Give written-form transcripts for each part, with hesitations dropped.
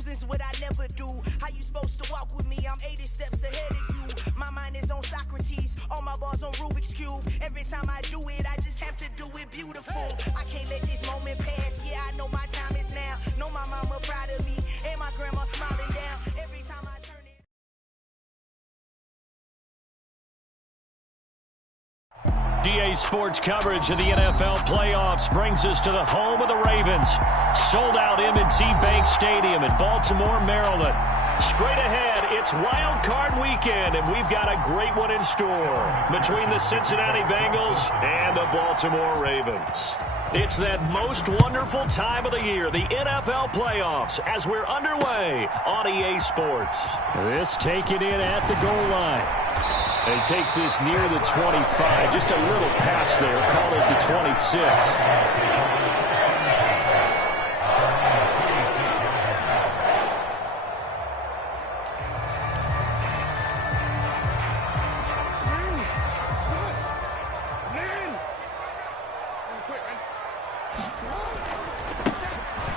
losing's what I never do. How you supposed to walk with me? I'm 80 steps ahead of you. My mind is on Socrates, all my bars on Rubik's Cube. Every time I do it, I just have to do it beautiful. I can't let this moment pass. Yeah, I know my time is now. Know my mama proud of me, and my grandma smiling down. Every time I turn it. DA Sports coverage of the NFL playoffs brings us to the home of the Ravens. Sold out M&T Bank Stadium in Baltimore, Maryland. Straight ahead, it's Wildcard weekend, and we've got a great one in store between the Cincinnati Bengals and the Baltimore Ravens. It's that most wonderful time of the year, the NFL playoffs, as we're underway on EA Sports. This taken in at the goal line. And he takes this near the 25. Just a little pass there. Call it the 26.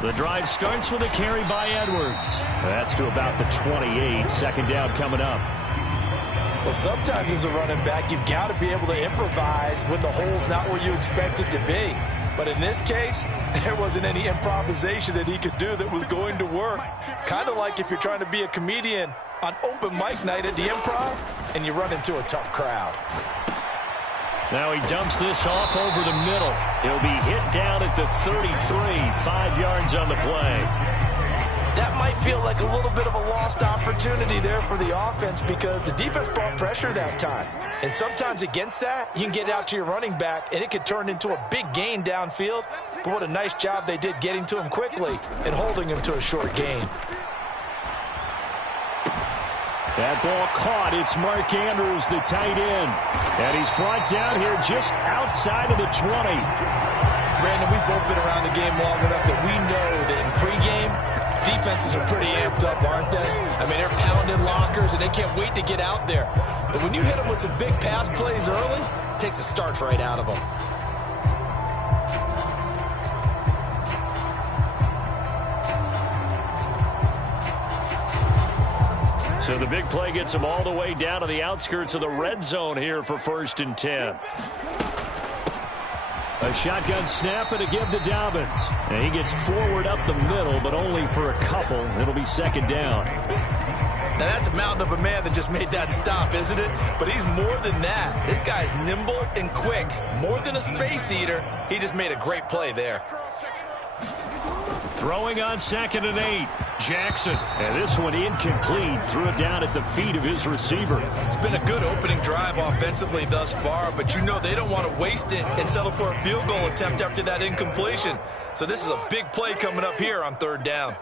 The drive starts with a carry by Edwards. That's to about the 28. Second down coming up. Well, sometimes as a running back, you've got to be able to improvise when the hole's not where you expect it to be. But in this case, there wasn't any improvisation that he could do that was going to work. Kind of like if you're trying to be a comedian on open mic night at the Improv and you run into a tough crowd. Now he dumps this off over the middle. He'll be hit down at the 33, 5 yards on the play. That might feel like a little bit of a lost opportunity there for the offense because the defense brought pressure that time. And sometimes against that, you can get out to your running back, and it could turn into a big gain downfield. But what a nice job they did getting to him quickly and holding him to a short gain. That ball caught. It's Mark Andrews, the tight end. And he's brought down here just outside of the 20. Brandon, we've both been around the game long enough that we know that in pregame, defenses are pretty amped up, aren't they? I mean, they're pounding lockers, and they can't wait to get out there. But when you hit them with some big pass plays early, it takes the starch right out of them. So the big play gets him all the way down to the outskirts of the red zone here for 1st and 10. A shotgun snap and a give to Dobbins. And he gets forward up the middle, but only for a couple. It'll be 2nd down. Now that's a mountain of a man that just made that stop, isn't it? But he's more than that. This guy's nimble and quick. More than a space eater. He just made a great play there. Throwing on 2nd and 8. Jackson. And this one incomplete. Threw it down at the feet of his receiver. It's been a good opening drive offensively thus far, but you know they don't want to waste it and settle for a field goal attempt after that incompletion. So this is a big play coming up here on 3rd down.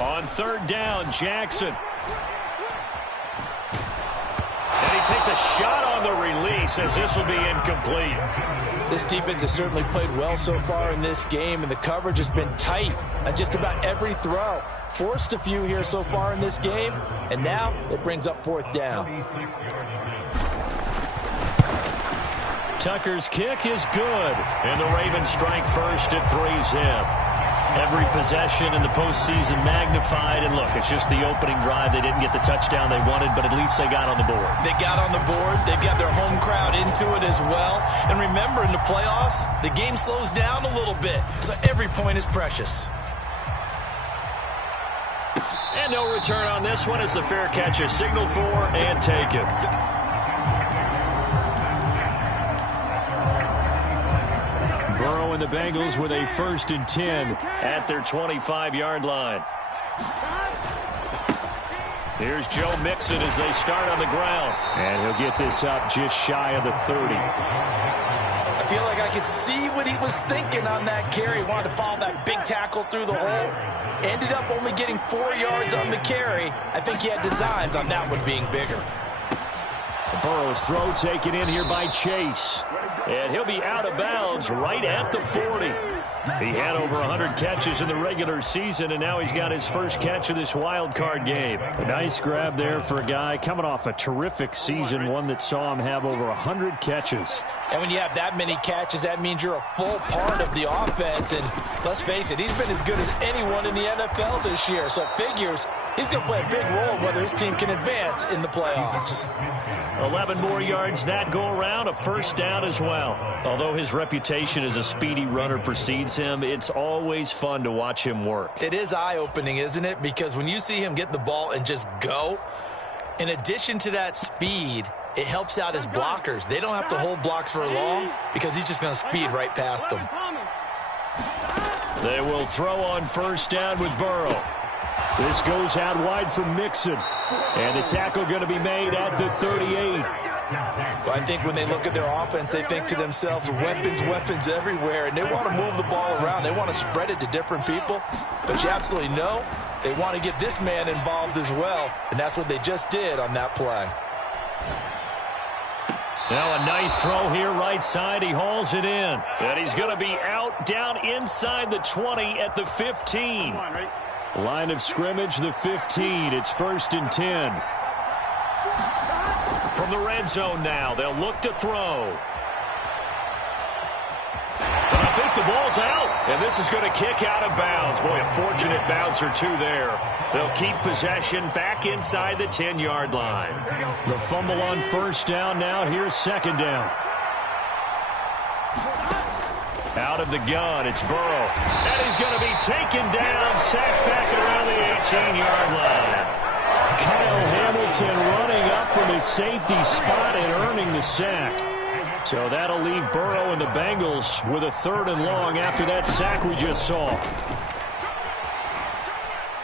On 3rd down, Jackson. And he takes a shot on the release as this will be incomplete. This defense has certainly played well so far in this game, and the coverage has been tight on just about every throw. Forced a few here so far in this game, and now it brings up 4th down. Tucker's kick is good, and the Ravens strike first at 3-zip. Every possession in the postseason magnified, and look, it's just the opening drive. They didn't get the touchdown they wanted, but at least they got on the board. They got on the board. They've got their home crowd into it as well. And remember, in the playoffs, the game slows down a little bit, so every point is precious. And no return on this one as the fair catch is signaled for and taken. Burrow and the Bengals with a 1st and 10 at their 25-yard line. Here's Joe Mixon as they start on the ground. And he'll get this up just shy of the 30. I feel like I could see what he was thinking on that carry. He wanted to follow that big tackle through the hole. Ended up only getting 4 yards on the carry. I think he had designs on that one being bigger. Burrow's throw taken in here by Chase. And he'll be out of bounds right at the 40. He had over 100 catches in the regular season, and now he's got his first catch of this wild card game. A nice grab there for a guy coming off a terrific season, one that saw him have over 100 catches. And when you have that many catches, that means you're a full part of the offense. And let's face it, he's been as good as anyone in the NFL this year. So it figures he's going to play a big role in whether his team can advance in the playoffs. 11 more yards that go around, a first down as well. Although his reputation as a speedy runner precedes him, it's always fun to watch him work. It is eye-opening, isn't it? Because when you see him get the ball and just go, in addition to that speed, it helps out his blockers. They don't have to hold blocks for long because he's just going to speed right past them. They will throw on first down with Burrow. This goes out wide for Mixon. And a tackle going to be made at the 38. Well, I think when they look at their offense, they think to themselves, weapons, weapons everywhere. And they want to move the ball around. They want to spread it to different people. But you absolutely know they want to get this man involved as well. And that's what they just did on that play. Now a nice throw here right side. He hauls it in. And he's going to be out down inside the 20 at the 15. Line of scrimmage, the 15. It's 1st and 10. From the red zone now, they'll look to throw. But I think the ball's out. And this is going to kick out of bounds. Boy, a fortunate bounce or two there. They'll keep possession back inside the 10-yard line. The fumble on first down now. Here's second down. Out of the gun, it's Burrow. And he's going to be taken down, sacked back around the 18-yard line. Kyle Hamilton running up from his safety spot and earning the sack. So that'll leave Burrow and the Bengals with a 3rd and long after that sack we just saw.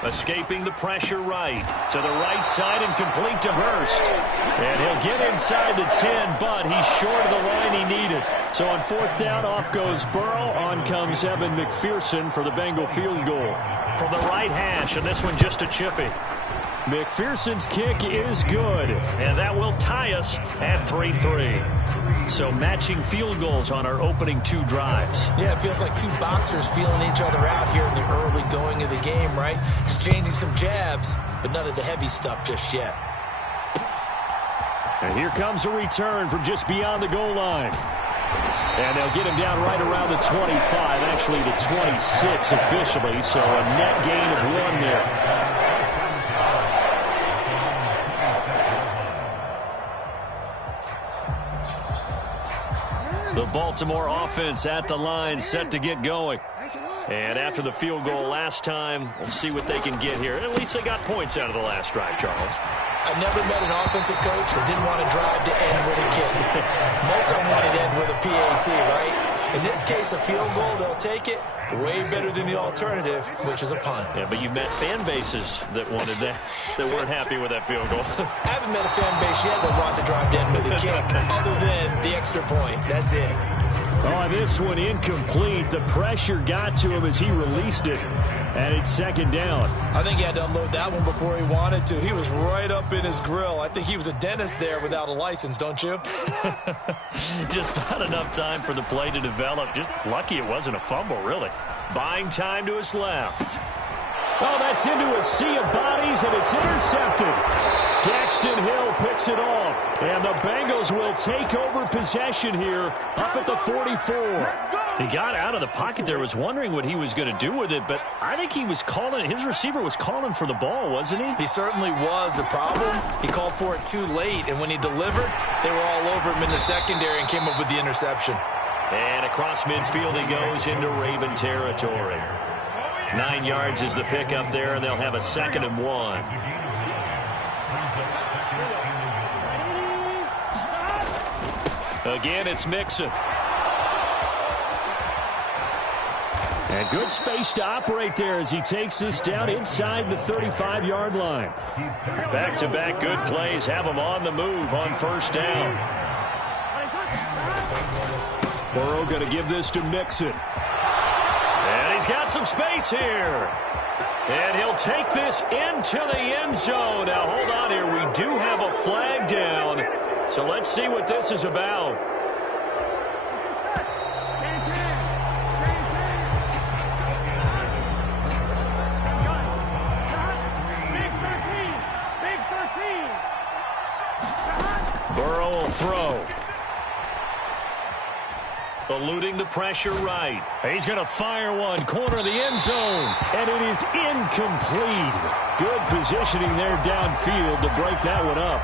Escaping the pressure right. To the right side and complete to Hurst. And he'll get inside the 10, but he's short of the line he needed. So on 4th down, off goes Burrow. On comes Evan McPherson for the Bengal field goal. From the right hash, and this one just a chippy. McPherson's kick is good, and that will tie us at 3-3. So matching field goals on our opening 2 drives. Yeah, it feels like 2 boxers feeling each other out here in the early going of the game, right? Exchanging some jabs, but none of the heavy stuff just yet. And here comes a return from just beyond the goal line. And they'll get him down right around the 25, actually the 26 officially, so a net gain of 1 there. The Baltimore offense at the line, set to get going. And after the field goal last time, we'll see what they can get here. At least they got points out of the last drive, Charles. I've never met an offensive coach that didn't want to drive to end with a kick. Most of them wanted to end with a PAT, right? In this case, a field goal, they'll take it. Way better than the alternative, which is a punt. Yeah, but you've met fan bases that wanted that, that weren't happy with that field goal. I haven't met a fan base yet that wants to drive to end with a kick, other than the extra point. That's it. Oh, this one incomplete. The pressure got to him as he released it. And it's 2nd down. I think he had to unload that one before he wanted to. He was right up in his grill. I think he was a dentist there without a license, don't you? Just not enough time for the play to develop. Just lucky it wasn't a fumble, really. Buying time to his left. Oh, that's into a sea of bodies, and it's intercepted. Daxton Hill picks it off, and the Bengals will take over possession here up at the 44. He got out of the pocket there, was wondering what he was going to do with it, but I think he was calling, his receiver was calling for the ball, wasn't he? He certainly was. The problem, he called for it too late, and when he delivered, they were all over him in the secondary and came up with the interception. And across midfield he goes into Raven territory. 9 yards is the pickup there, and they'll have a 2nd and 1. Again, it's Mixon. And good space to operate there as he takes this down inside the 35-yard line. Back-to-back good plays have him on the move on first down. Burrow going to give this to Mixon. And he's got some space here. And he'll take this into the end zone. Now, hold on here. We do have a flag down. So let's see what this is about. Burrow will throw. Eluding the pressure right. He's going to fire one. Corner of the end zone. And it is incomplete. Good positioning there downfield to break that one up.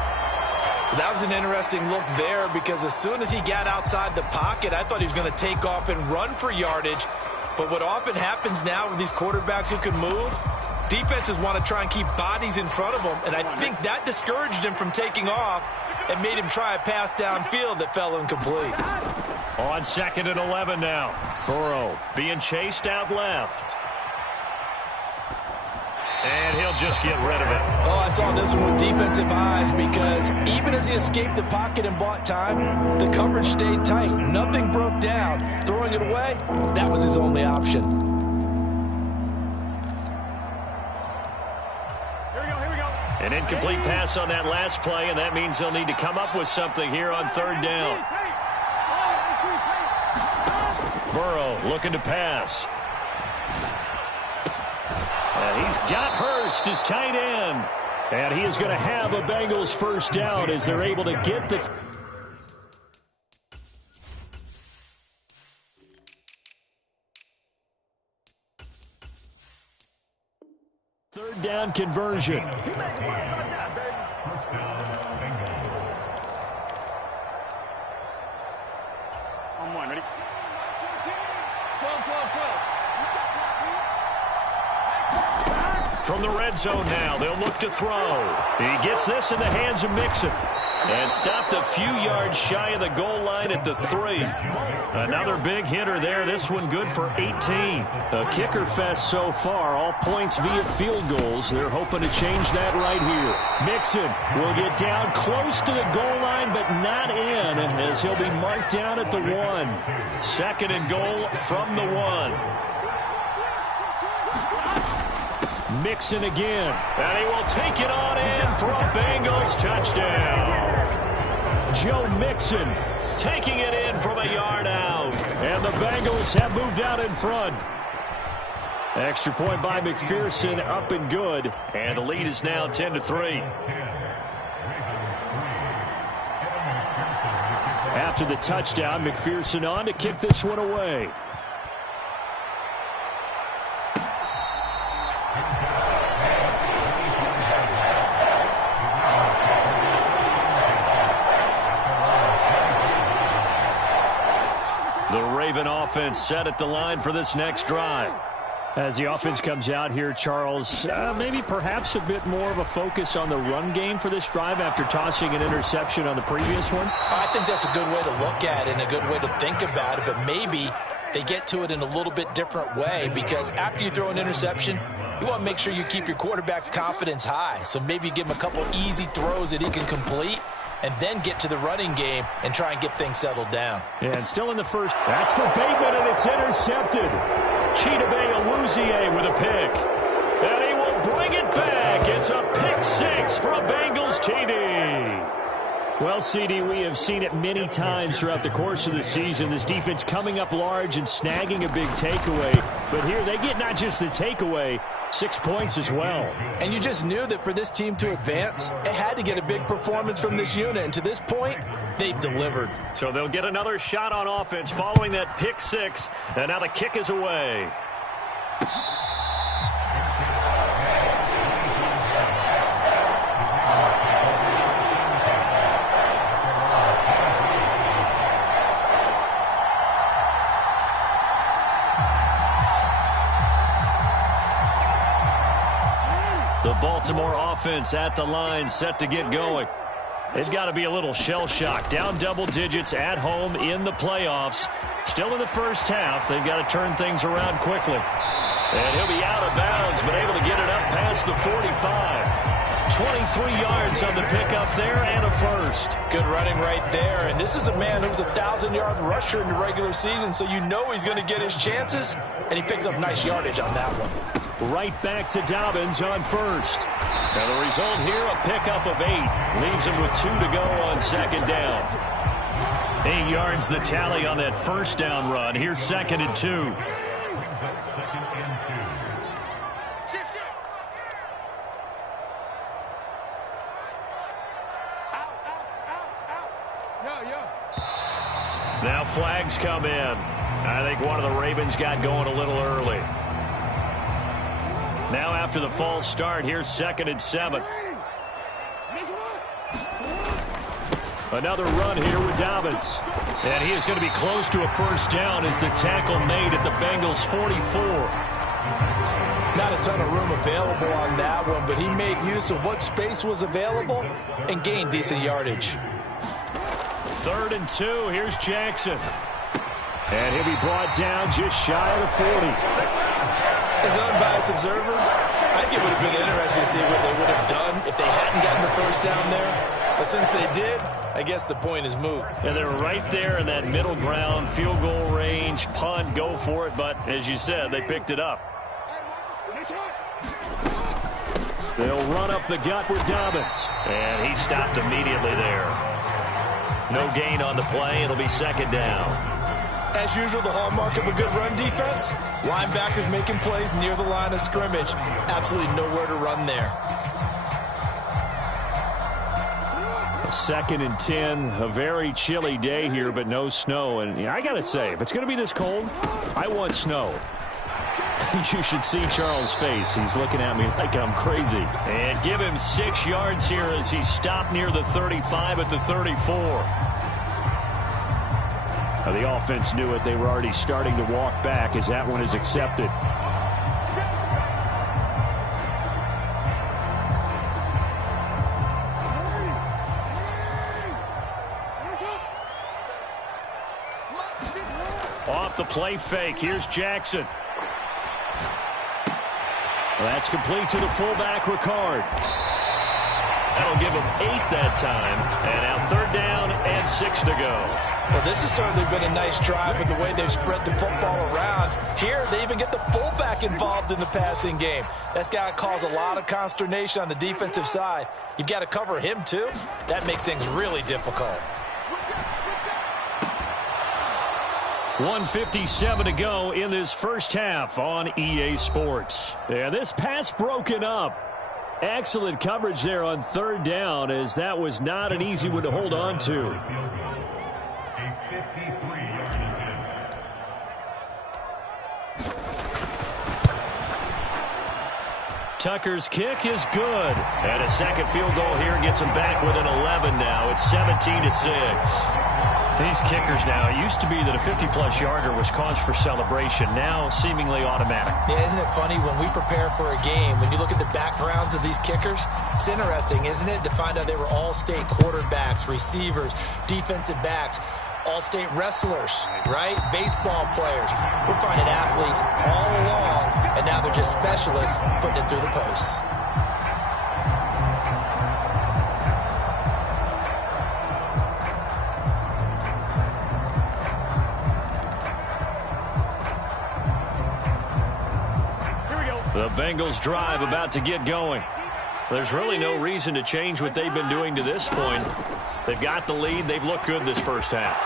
That was an interesting look there because as soon as he got outside the pocket, I thought he was going to take off and run for yardage. But what often happens now with these quarterbacks who can move, defenses want to try and keep bodies in front of them. And I think that discouraged him from taking off and made him try a pass downfield that fell incomplete. On 2nd and 11 now. Burrow being chased out left. And he'll just get rid of it. Oh, I saw this one with defensive eyes because even as he escaped the pocket and bought time, the coverage stayed tight. Nothing broke down. Throwing it away, that was his only option. An incomplete pass on that last play, and that means they'll need to come up with something here on 3rd down. Burrow looking to pass. And he's got Hurst, his tight end. And he is going to have a Bengals first down as they're able to get the... 3rd down conversion. On one, ready? 12. From the red zone now, they'll look to throw. He gets this in the hands of Mixon. And stopped a few yards shy of the goal line at the 3. Another big hitter there. This one good for 18. A kicker fest so far. All points via field goals. They're hoping to change that right here. Mixon will get down close to the goal line, but not in, as he'll be marked down at the 1. 2nd and goal from the 1. Mixon again, and he will take it on in for a Bengals touchdown. Joe Mixon taking it in from a yard out, and the Bengals have moved out in front. Extra point by McPherson, up and good, and the lead is now 10-3. After the touchdown, McPherson on to kick this one away. The Raven offense set at the line for this next drive. As the offense comes out here, Charles, maybe perhaps a bit more of a focus on the run game for this drive after tossing an interception on the previous one? I think that's a good way to look at it and a good way to think about it, but maybe they get to it in a little bit different way because after you throw an interception, you want to make sure you keep your quarterback's confidence high. So maybe give him a couple easy throws that he can complete and then get to the running game and try and get things settled down. And still in the first. That's for Bateman, and it's intercepted. Chidobe Awuzie with a pick. And he will bring it back. It's a pick 6 for a Bengals TD. Well, CD, we have seen it many times throughout the course of the season. This defense coming up large and snagging a big takeaway. But here they get not just the takeaway, 6 points as well. And you just knew that for this team to advance, it had to get a big performance from this unit. And to this point, they've delivered. So they'll get another shot on offense following that pick 6. And now the kick is away. The Baltimore offense at the line, set to get going. They've got to be a little shell-shocked. Down double digits at home in the playoffs. Still in the first half. They've got to turn things around quickly. And he'll be out of bounds, but able to get it up past the 45. 23 yards on the pickup there and a first. Good running right there. And this is a man who was a 1,000-yard rusher in the regular season, so you know he's going to get his chances. And he picks up nice yardage on that one. Right back to Dobbins on first. And the result here, a pickup of 8. Leaves him with 2 to go on 2nd down. 8 yards the tally on that first down run. Here's 2nd and 2. Now flags come in. I think one of the Ravens got going a little early. Now after the false start, here's 2nd and 7. Another run here with Dobbins. And he is going to be close to a first down as the tackle made at the Bengals' 44. Not a ton of room available on that one, but he made use of what space was available and gained decent yardage. 3rd and 2. Here's Jackson. And he'll be brought down just shy of the 40. As an unbiased observer, I think it would have been interesting to see what they would have done if they hadn't gotten the first down there. But since they did, I guess the point is moved. And they're right there in that middle ground, field goal range, punt, go for it. But as you said, they picked it up. They'll run up the gut with Dobbins. And he stopped immediately there. No gain on the play. It'll be 2nd down. As usual, the hallmark of a good run defense, linebackers making plays near the line of scrimmage. Absolutely nowhere to run there. 2nd and 10. A very chilly day here, but no snow. And I got to say, if it's going to be this cold, I want snow. You should see Charles' face. He's looking at me like I'm crazy. And give him 6 yards here as he stopped near the 35 at the 34. Now, the offense knew it. They were already starting to walk back as that one is accepted. Off the play fake. Here's Jackson. Well, that's complete to the fullback, Ricard. That'll give him 8 that time. And now 3rd down and 6 to go. Well, this has certainly been a nice drive with the way they've spread the football around. Here, they even get the fullback involved in the passing game. That's got to cause a lot of consternation on the defensive side. You've got to cover him, too. That makes things really difficult. 1:57 to go in this first half on EA Sports. And this pass broken up. Excellent coverage there on 3rd down, as that was not an easy one to hold on to. Tucker's kick is good. And a second field goal here gets him back within 11 now. It's 17-6. These kickers now, it used to be that a 50-plus yarder was cause for celebration. Now seemingly automatic. Yeah, isn't it funny when we prepare for a game, when you look at the backgrounds of these kickers, it's interesting, isn't it, to find out they were all-state quarterbacks, receivers, defensive backs, all-state wrestlers, right? Baseball players. We're finding athletes all along, and now they're just specialists putting it through the posts. The Bengals drive about to get going. There's really no reason to change what they've been doing to this point. They've got the lead. They've looked good this first half.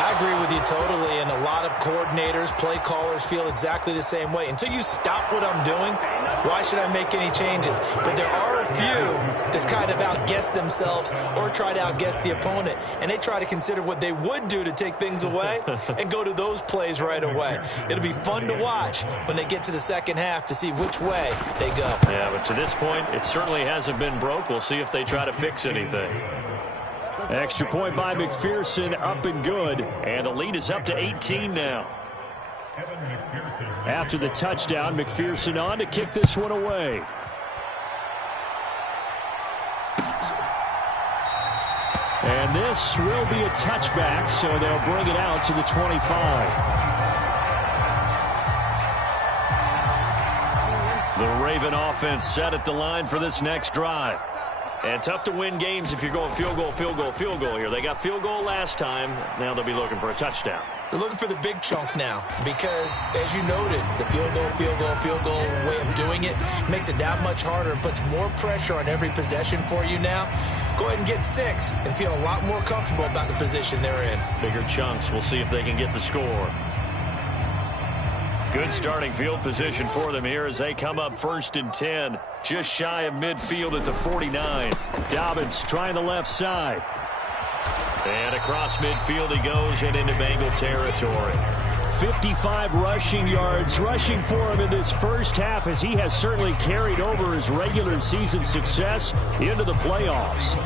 I agree with you totally, and a lot of coordinators, play callers feel exactly the same way. Until you stop what I'm doing, why should I make any changes? But there are a few that kind of outguess themselves or try to outguess the opponent, and they try to consider what they would do to take things away and go to those plays right away. It'll be fun to watch when they get to the second half to see which way they go. Yeah, but to this point, it certainly hasn't been broke. We'll see if they try to fix anything. Extra point by McPherson, up and good. And the lead is up to 18 now. After the touchdown, McPherson on to kick this one away. And this will be a touchback, so they'll bring it out to the 25. The Raven offense set at the line for this next drive. And tough to win games if you're going field goal, field goal, field goal here. They got field goal last time. Now they'll be looking for a touchdown. They're looking for the big chunk now because, as you noted, the field goal way of doing it makes it that much harder and puts more pressure on every possession for you now. Go ahead and get 6 and feel a lot more comfortable about the position they're in. Bigger chunks. We'll see if they can get the score. Good starting field position for them here as they come up 1st and 10. Just shy of midfield at the 49. Dobbins trying the left side. And across midfield he goes and into Bengal territory. 55 rushing yards rushing for him in this first half, as he has certainly carried over his regular season success into the playoffs.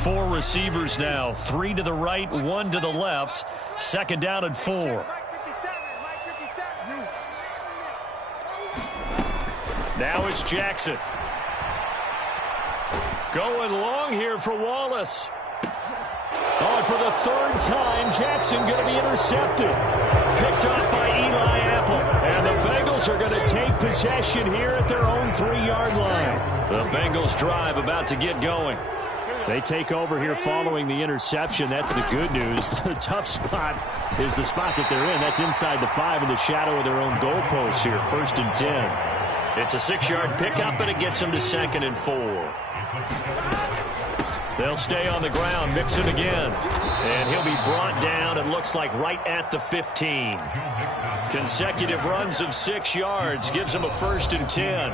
4 receivers now, 3 to the right, 1 to the left. Second down and 4. Now it's Jackson. Going long here for Wallace. Oh, for the third time, Jackson going to be intercepted. Picked up by Eli Apple. And the Bengals are going to take possession here at their own 3-yard line. The Bengals drive about to get going. They take over here following the interception. That's the good news. The tough spot is the spot that they're in. That's inside the 5 in the shadow of their own goalpost here. 1st and 10. It's a 6-yard pickup, and it gets them to 2nd and 4. They'll stay on the ground. Mixon again. And he'll be brought down, it looks like, right at the 15. Consecutive runs of 6 yards gives them a 1st and 10.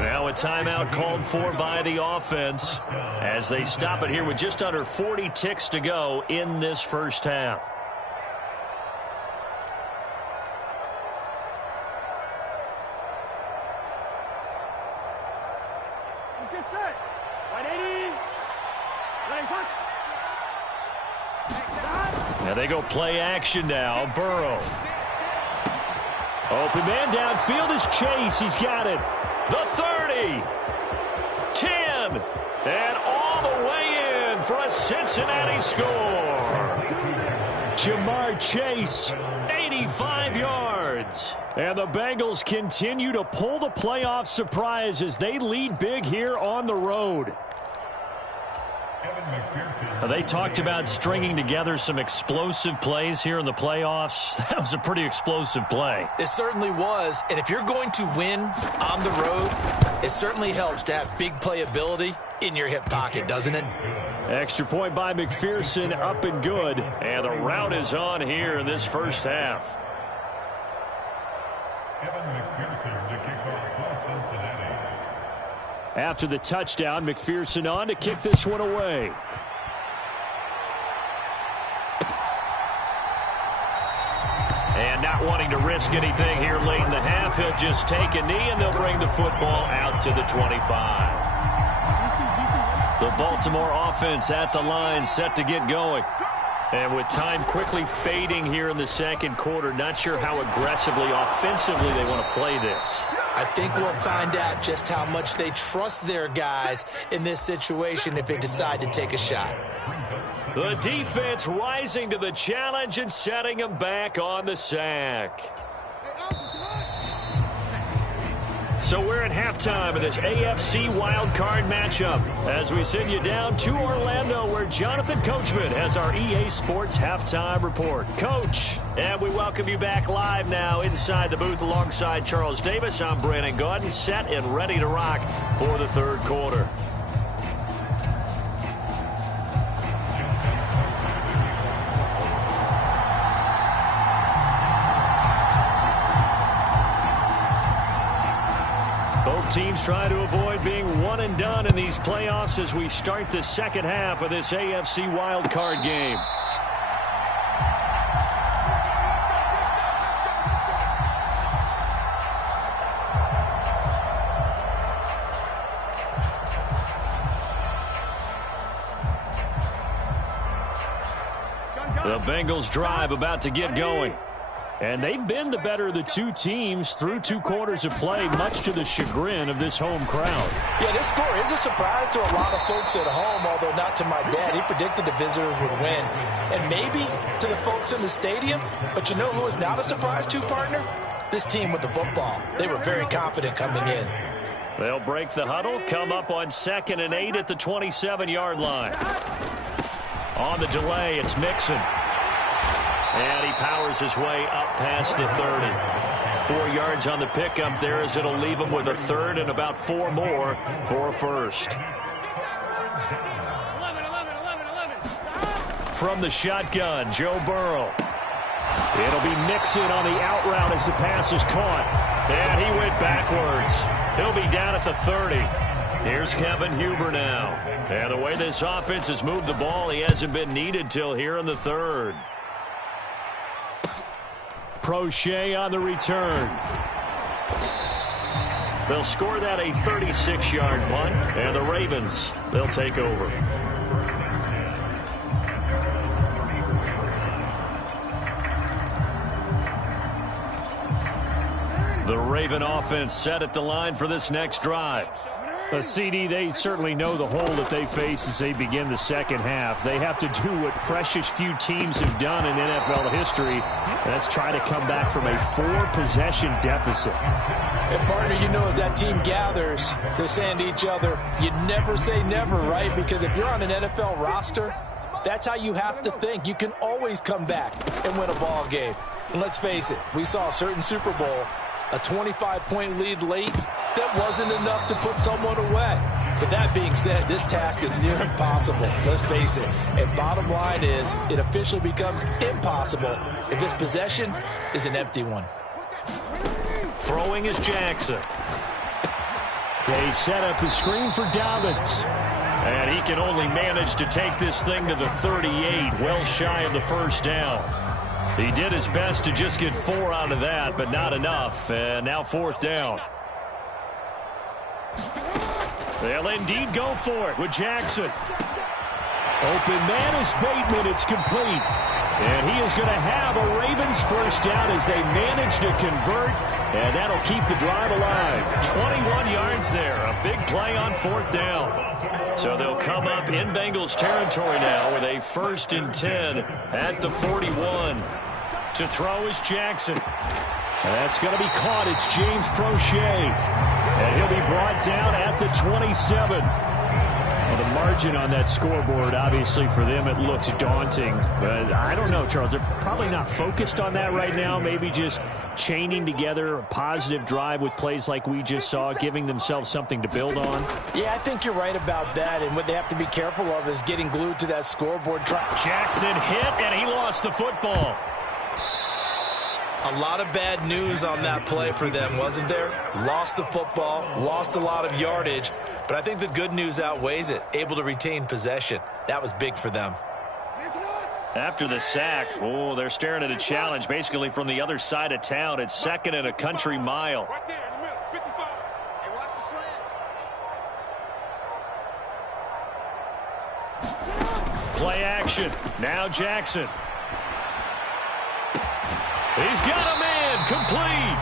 Now a timeout called for by the offense as they stop it here with just under 40 ticks to go in this first half. Now they go play action now. Burrow. Open man downfield is Chase. He's got it. The 30. 10. And all the way in for a Cincinnati score. Jamar Chase, 85 yards. And the Bengals continue to pull the playoff surprise as they lead big here on the road. They talked about stringing together some explosive plays here in the playoffs. That was a pretty explosive play. It certainly was. And if you're going to win on the road, it certainly helps to have big playability in your hip pocket, doesn't it? Extra point by McPherson, up and good. And the route is on here in this first half. After the touchdown, McPherson on to kick this one away. And not wanting to risk anything here late in the half, he'll just take a knee and they'll bring the football out to the 25. The Baltimore offense at the line, set to get going. And with time quickly fading here in the second quarter, not sure how aggressively, offensively they want to play this. I think we'll find out just how much they trust their guys in this situation if they decide to take a shot. The defense rising to the challenge and setting them back on the sack. So we're at halftime of this AFC Wildcard matchup as we send you down to Orlando where Jonathan Coachman has our EA Sports Halftime Report. Coach, and we welcome you back live now inside the booth alongside Charles Davis. I'm Brandon Gaudin, set and ready to rock for the third quarter. Teams trying to avoid being one and done in these playoffs as we start the second half of this AFC wildcard game. The Bengals drive about to get going. And they've been the better of the two teams through 2 quarters of play, much to the chagrin of this home crowd. Yeah, this score is a surprise to a lot of folks at home, although not to my dad. He predicted the visitors would win. And maybe to the folks in the stadium. But you know who is not a surprise to, partner? This team with the football. They were very confident coming in. They'll break the huddle, come up on 2nd and 8 at the 27-yard line. On the delay, it's Mixon. And he powers his way up past the 30. 4 yards on the pickup there as it'll leave him with a third and about 4 more for a first. From the shotgun, Joe Burrow. It'll be Mixon on the out route as the pass is caught. And he went backwards. He'll be down at the 30. Here's Kevin Huber now. And the way this offense has moved the ball, he hasn't been needed till here in the third. Prochet on the return. They'll score that a 36-yard punt, and the Ravens, they'll take over. The Raven offense set at the line for this next drive. CD, they certainly know the hole that they face as they begin the second half. They have to do what precious few teams have done in NFL history. That's try to come back from a 4-possession deficit. And partner, you know, as that team gathers, they're saying to each other, you never say never, right? Because if you're on an NFL roster, that's how you have to think. You can always come back and win a ball game. And let's face it, we saw a certain Super Bowl, a 25-point lead late, that wasn't enough to put someone away. But that being said, this task is near impossible. Let's face it. And bottom line is, it officially becomes impossible if this possession is an empty one. Throwing is Jackson. They set up the screen for Dobbins. And he can only manage to take this thing to the 38, well shy of the first down. He did his best to just get 4 out of that, but not enough. And now 4th down. They'll indeed go for it with Jackson. Open man is Bateman. It's complete. And he is going to have a Ravens first down as they manage to convert. And that'll keep the drive alive. 21 yards there. A big play on 4th down. So they'll come up in Bengals territory now with a 1st and 10 at the 41. To throw is Jackson. That's going to be caught. It's James Prochet. And he'll be brought down at the 27. Well, the margin on that scoreboard, obviously, for them, it looks daunting. But I don't know, Charles. They're probably not focused on that right now. Maybe just chaining together a positive drive with plays like we just saw, giving themselves something to build on. Yeah, I think you're right about that. And what they have to be careful of is getting glued to that scoreboard. Jackson hit, and he lost the football. A lot of bad news on that play for them, wasn't there? Lost the football, lost a lot of yardage, but I think the good news outweighs it. Able to retain possession. That was big for them. After the sack, oh, they're staring at a challenge basically from the other side of town. It's 2nd and a country mile. Right there in the middle, 55. Hey, watch the slant. Play action. Now Jackson. He's got a man complete.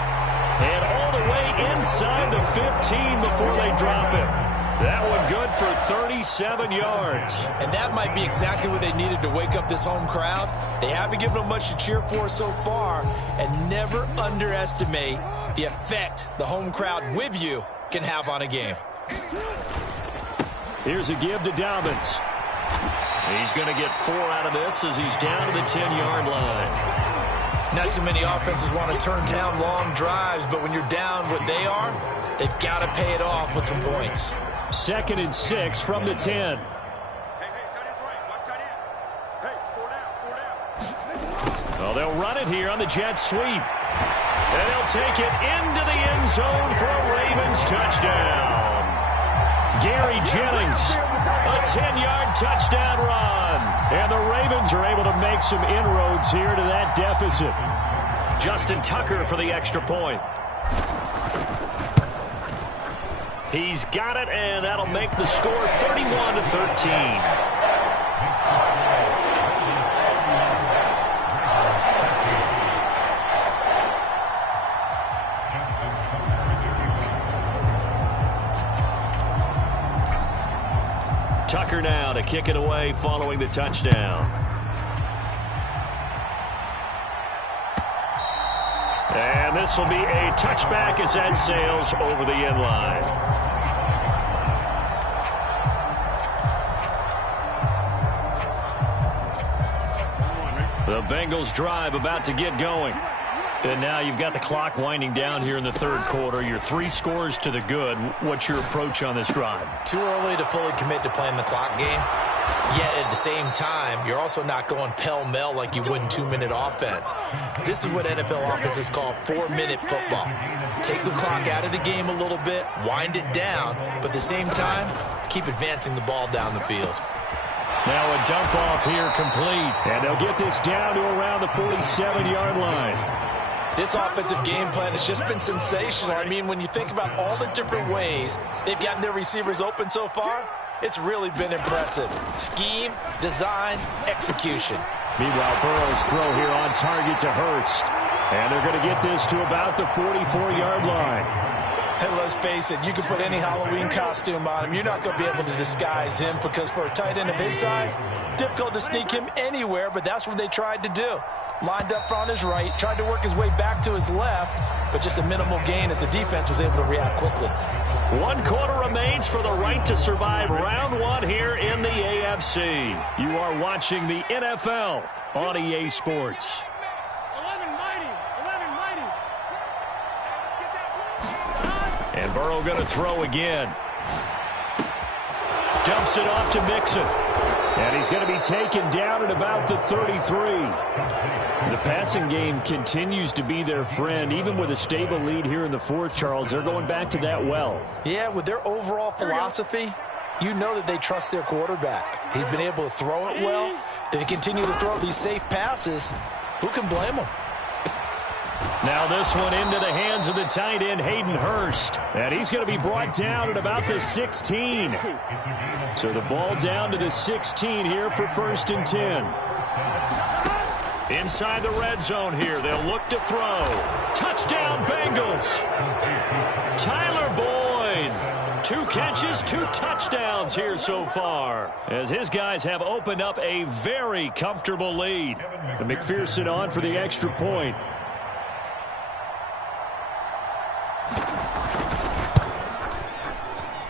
And all the way inside the 15 before they drop him. That one good for 37 yards. And that might be exactly what they needed to wake up this home crowd. They haven't given them much to cheer for so far. And never underestimate the effect the home crowd with you can have on a game. Here's a give to Dobbins. He's going to get 4 out of this as he's down to the 10-yard line. Not too many offenses want to turn down long drives, but when you're down what they are, they've got to pay it off with some points. 2nd and 6 from the 10. Hey, tight end's right. Watch tight end. Hey, 4 down. Well, they'll run it here on the jet sweep. And they'll take it into the end zone for a Ravens touchdown. Gary Jennings, a 10-yard touchdown run. And the Ravens are able to make some inroads here to that deficit. Justin Tucker for the extra point. He's got it, and that'll make the score 31-13. Tucker now to kick it away following the touchdown. And this will be a touchback as that sails over the end line. The Bengals drive about to get going. And now you've got the clock winding down here in the 3rd quarter. You're 3 scores to the good. What's your approach on this drive? Too early to fully commit to playing the clock game. Yet at the same time, you're also not going pell-mell like you would in 2-minute offense. This is what NFL offenses call 4-minute football. Take the clock out of the game a little bit, wind it down, but at the same time, keep advancing the ball down the field. Now a dump off here complete, and they'll get this down to around the 47-yard line. This offensive game plan has just been sensational. I mean, when you think about all the different ways they've gotten their receivers open so far, it's really been impressive. Scheme, design, execution. Meanwhile, Burrow's throw here on target to Hurst. And they're going to get this to about the 44-yard line. And let's face it, you can put any Halloween costume on him. You're not going to be able to disguise him because for a tight end of his size, difficult to sneak him anywhere, but that's what they tried to do. Lined up on his right, tried to work his way back to his left, but just a minimal gain as the defense was able to react quickly. 1 quarter remains for the right to survive round 1 here in the AFC. You are watching the NFL on EA Sports. 11 mighty. And Burrow going to throw again. Dumps it off to Mixon. And he's going to be taken down at about the 33. The passing game continues to be their friend. Even with a stable lead here in the fourth, Charles, they're going back to that well. Yeah, with their overall philosophy, you know that they trust their quarterback. He's been able to throw it well. They continue to throw these safe passes. Who can blame them? Now this one into the hands of the tight end, Hayden Hurst. And he's going to be brought down at about the 16. So the ball down to the 16 here for 1st and 10. Inside the red zone here, they'll look to throw. Touchdown Bengals. Tyler Boyd. 2 catches, 2 touchdowns here so far, as his guys have opened up a very comfortable lead. And McPherson on for the extra point.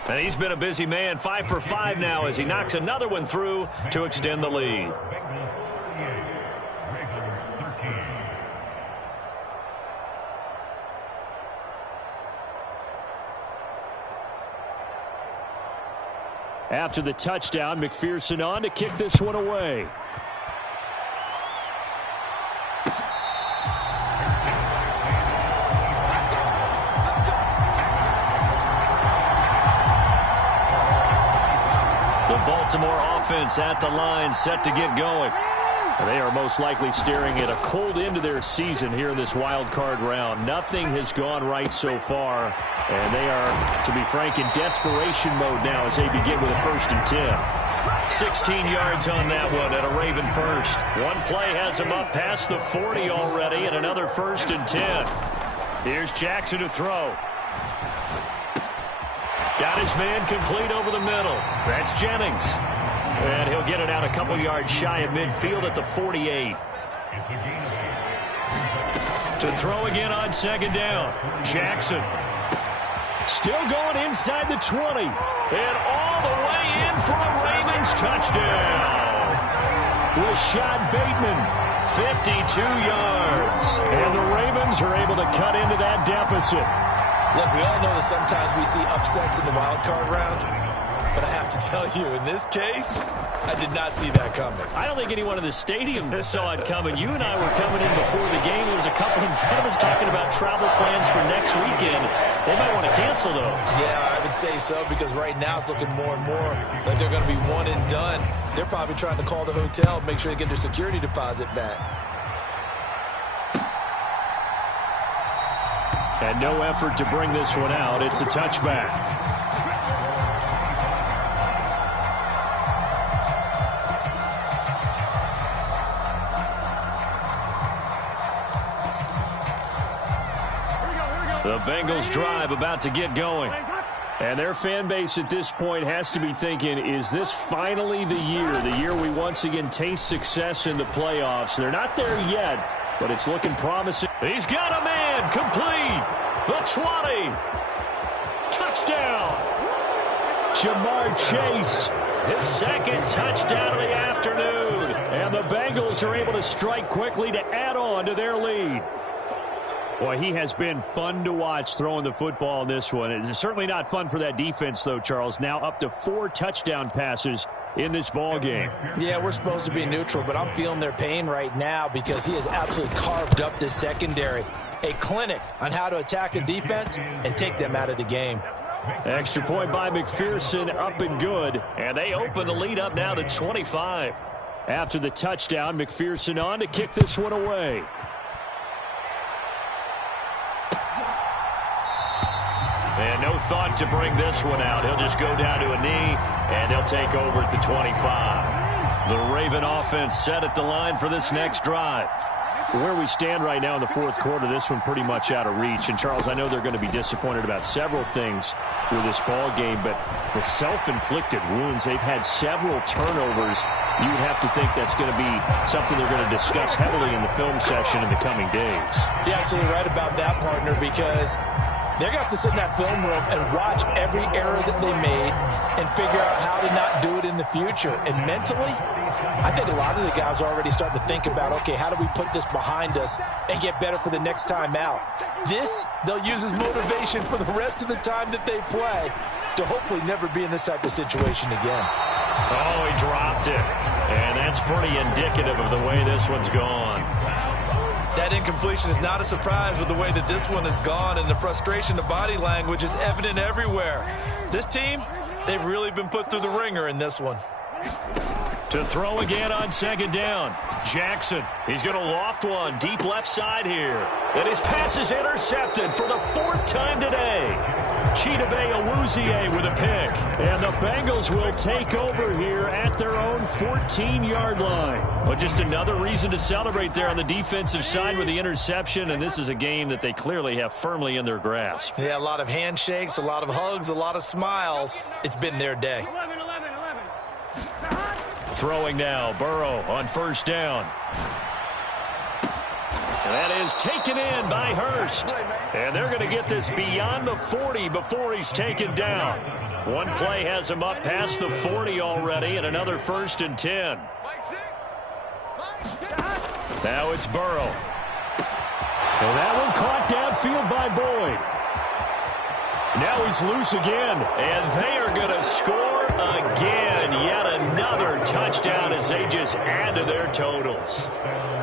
And he's been a busy man, 5 for 5 now as he knocks another one through to extend the lead. After the touchdown, McPherson on to kick this one away. Baltimore offense at the line, set to get going. They are most likely staring at a cold end to their season here in this wild card round. Nothing has gone right so far, and they are, to be frank, in desperation mode now as they begin with a 1st and 10. 16 yards on that one at a Raven first. One play has him up past the 40 already, and another 1st and 10. Here's Jackson to throw. Got his man complete over the middle. That's Jennings. And he'll get it out a couple yards shy of midfield at the 48. To throw again on 2nd down. Jackson. Still going inside the 20. And all the way in for a Ravens touchdown. Rashad Bateman. 52 yards. And the Ravens are able to cut into that deficit. Look, we all know that sometimes we see upsets in the wild card round, but I have to tell you, in this case, I did not see that coming. I don't think anyone in the stadium saw it coming. You and I were coming in before the game. There was a couple in front of us talking about travel plans for next weekend. They might want to cancel those. Yeah, I would say so, because right now it's looking more and more like they're going to be one and done. They're probably trying to call the hotel, make sure they get their security deposit back. And no effort to bring this one out. It's a touchback. The Bengals drive about to get going. And their fan base at this point has to be thinking, is this finally the year we once again taste success in the playoffs? They're not there yet, but it's looking promising. He's got a man complete. The 20. Touchdown. Jamar Chase. His 2nd touchdown of the afternoon. And the Bengals are able to strike quickly to add on to their lead. Boy, he has been fun to watch throwing the football in this one. It's certainly not fun for that defense, though, Charles. Now up to 4 touchdown passes in this ball game. Yeah, we're supposed to be neutral, but I'm feeling their pain right now because he has absolutely carved up this secondary. A clinic on how to attack a defense and take them out of the game. Extra point by McPherson, up and good. And they open the lead up now to 25. After the touchdown, McPherson on to kick this one away. And no thought to bring this one out. He'll just go down to a knee, and they'll take over at the 25. The Raven offense set at the line for this next drive. Where we stand right now in the fourth quarter, this one pretty much out of reach. And, Charles, I know they're going to be disappointed about several things with this ball game, but the self-inflicted wounds, they've had several turnovers. You would have to think that's going to be something they're going to discuss heavily in the film session in the coming days. You're absolutely right about that, partner, because they're going to have to sit in that film room and watch every error that they made and figure out how to not do it in the future. And mentally, I think a lot of the guys are already starting to think about, okay, how do we put this behind us and get better for the next time out? This, they'll use as motivation for the rest of the time that they play to hopefully never be in this type of situation again. Oh, he dropped it. And that's pretty indicative of the way this one's gone. That incompletion is not a surprise with the way that this one has gone, and the frustration, the body language is evident everywhere. This team, they've really been put through the ringer in this one. To throw again on second down. Jackson, he's going to loft one deep left side here. And his pass is intercepted for the fourth time today. Chidobe Awuzie with a pick. And the Bengals will take over here at their own 14-yard line. Well, just another reason to celebrate there on the defensive side with the interception, and this is a game that they clearly have firmly in their grasp. Yeah, a lot of handshakes, a lot of hugs, a lot of smiles. It's been their day. Throwing now, Burrow on first down. That is taken in by Hurst. And they're going to get this beyond the 40 before he's taken down. One play has him up past the 40 already, and another 1st and 10. Now it's Burrow. And that one caught downfield by Boyd. Now he's loose again. And they are going to score again. Yet another touchdown as they just add to their totals.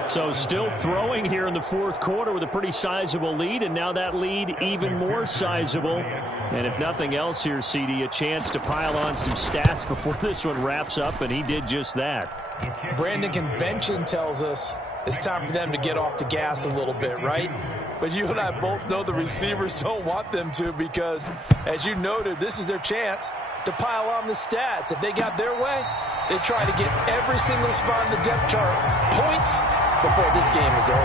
So still throwing here in the fourth quarter with a pretty sizable lead, and now that lead even more sizable. And if nothing else here, CD, a chance to pile on some stats before this one wraps up, and he did just that. Brandon, convention tells us it's time for them to get off the gas a little bit, right? But you and I both know the receivers don't want them to because, as you noted, this is their chance to pile on the stats. If they got their way, they try to get every single spot in the depth chart points before this game is over.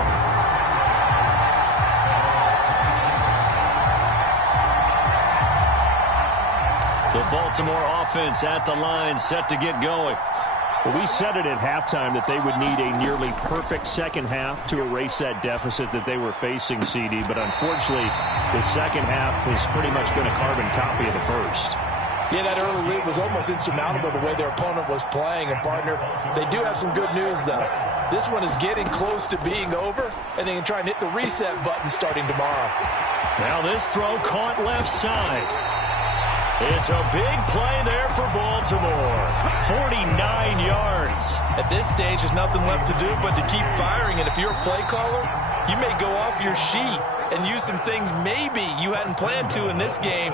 The Baltimore offense at the line, set to get going. Well, we said it at halftime that they would need a nearly perfect second half to erase that deficit that they were facing, CD. But unfortunately, the second half has pretty much been a carbon copy of the first. Yeah, that early lead was almost insurmountable the way their opponent was playing. And, partner, they do have some good news, though. This one is getting close to being over, and they can try and hit the reset button starting tomorrow. Now this throw caught left side. It's a big play there for Baltimore. 49 yards. At this stage, there's nothing left to do but to keep firing. And if you're a play caller, you may go off your sheet and use some things maybe you hadn't planned to in this game.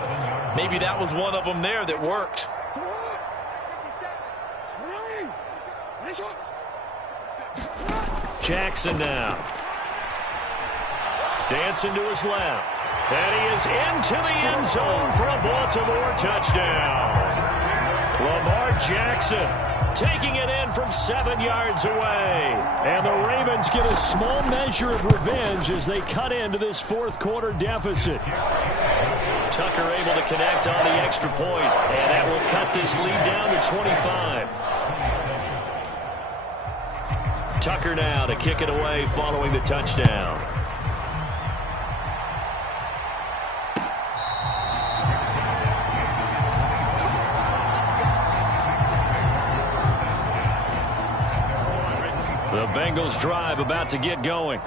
Maybe that was one of them there that worked. Jackson now. Dancing to his left. And he is into the end zone for a Baltimore touchdown. Lamar Jackson taking it in from 7 yards away. And the Ravens get a small measure of revenge as they cut into this fourth quarter deficit. Tucker able to connect on the extra point, and that will cut this lead down to 25. Tucker now to kick it away following the touchdown. The Bengals drive about to get going.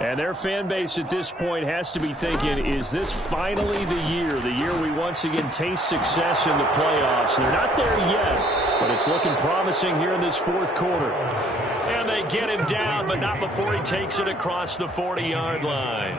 And their fan base at this point has to be thinking, is this finally the year we once again taste success in the playoffs? They're not there yet, But it's looking promising here in this fourth quarter. And they get him down, but not before he takes it across the 40-yard line.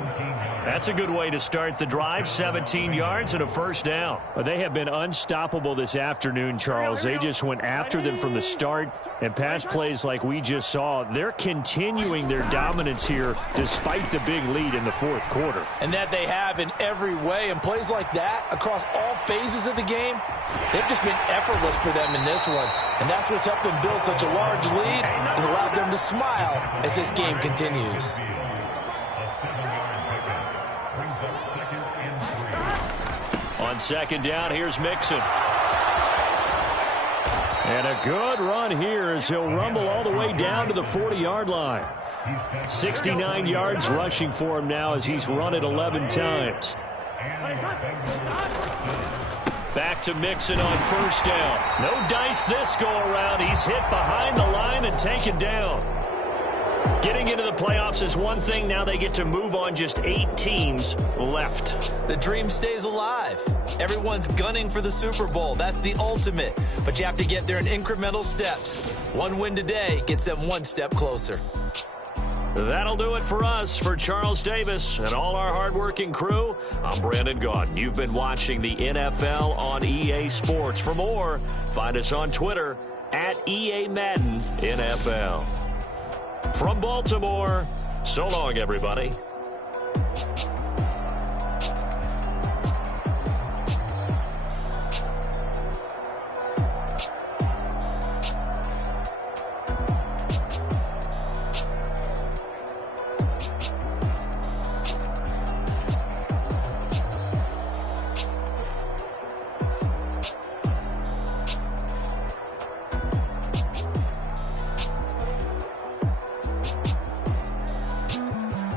That's a good way to start the drive, 17 yards and a first down. Well, they have been unstoppable this afternoon, Charles. They just went after them from the start, and pass plays like we just saw, they're continuing their dominance here despite the big lead in the fourth quarter. And that they have in every way, and plays like that across all phases of the game, they've just been effortless for them in this one. And that's what's helped them build such a large lead and allowed them to smile as this game continues. On second down, here's Mixon. And a good run here as he'll rumble all the way down to the 40-yard line. 69 yards rushing for him now as he's run it 11 times. Back to Mixon on first down. No dice this go-around. He's hit behind the line and taken down. Getting into the playoffs is one thing. Now they get to move on. Just 8 teams left. The dream stays alive. Everyone's gunning for the Super Bowl. That's the ultimate. But you have to get there in incremental steps. One win today gets them one step closer. That'll do it for us. For Charles Davis and all our hardworking crew, I'm Brandon Gaudin. You've been watching the NFL on EA Sports. For more, find us on Twitter at EA Madden NFL. From Baltimore, so long, everybody.